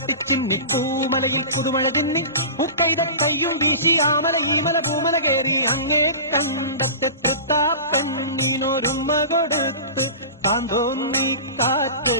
തട്ടിച്ചിന്നി പൂമലയിൽ പുതുമഴ തിന്നി പൂക്കൈത കയ്യും വീശി ആമല ഈമല പൂമല കയറി അങ്ങേ കണ്ടത്തെത്താ പെണ്ണിനൊരുമ കൊടുത്ത് താൻ തോന്നി കാറ്റ്